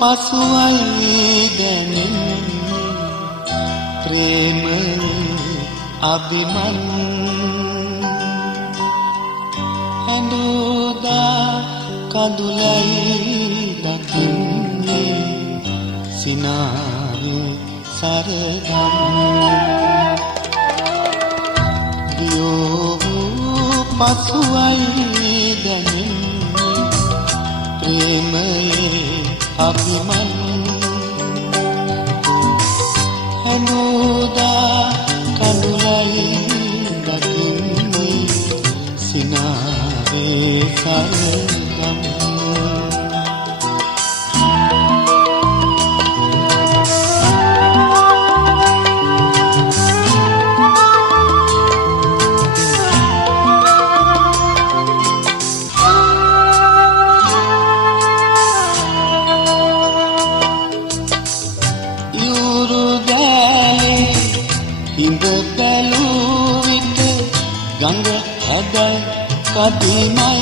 පසුවයි දැනෙන්නේ ප්‍රේමය අභිමන් හැඬුදා කඳුලයි දකින්නේ සිනාවේ සරදම් දියෝ පසුවයි දැනෙන්නේ ප්‍රේමයේ අභිමන් හැඬුදා කඳුලයි දකින්නේ සිනාවේ සරදම් ඉඳ බැලූ විට ගඟ හැදයි කදිමයි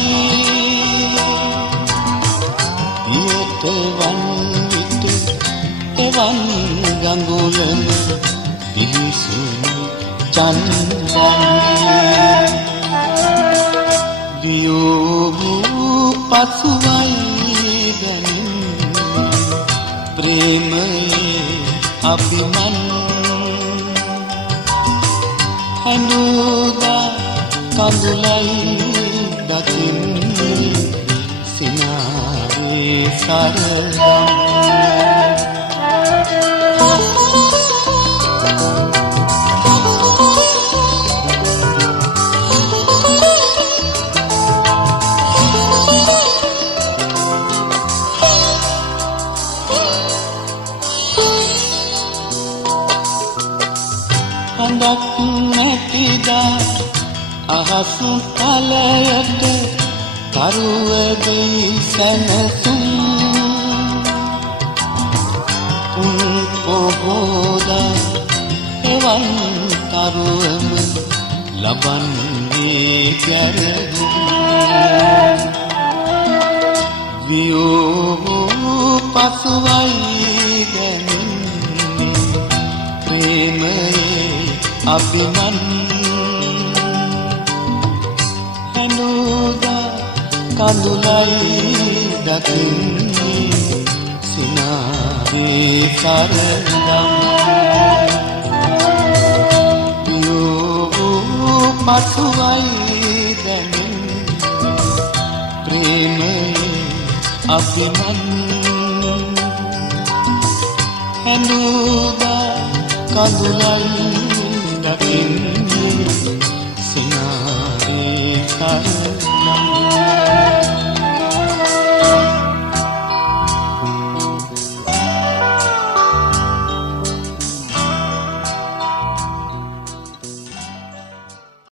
ඊට වන් විට එවන් ගඟුලම පිලිසුනි චන්දනි දියෝ පසුවයි දැනෙන්නේ ප්‍රේමයේ අභිමන් හැඬුදා කඳුලයි දකින්නේ සිනාවේ සරදම් හඳක් නැතිදා අහස් තලයට තරුව දෙයි සැනසුම් උන් පොහෝදා එවන් තරුවම ලබන්නේ ගැරහුම් වියෝ පසුවයි දැනෙන්නේ ප්‍රේමයේ අභිමන් හැඬුදා කඳුලයි දකින්නේ සිනාවේ සරදම් දියෝ පසුවයි දැනෙන්නේ ප්‍රේමයේ අභිමන් හැඬුදා කඳුලයි දකින්නේ සිනාවේ සරදම්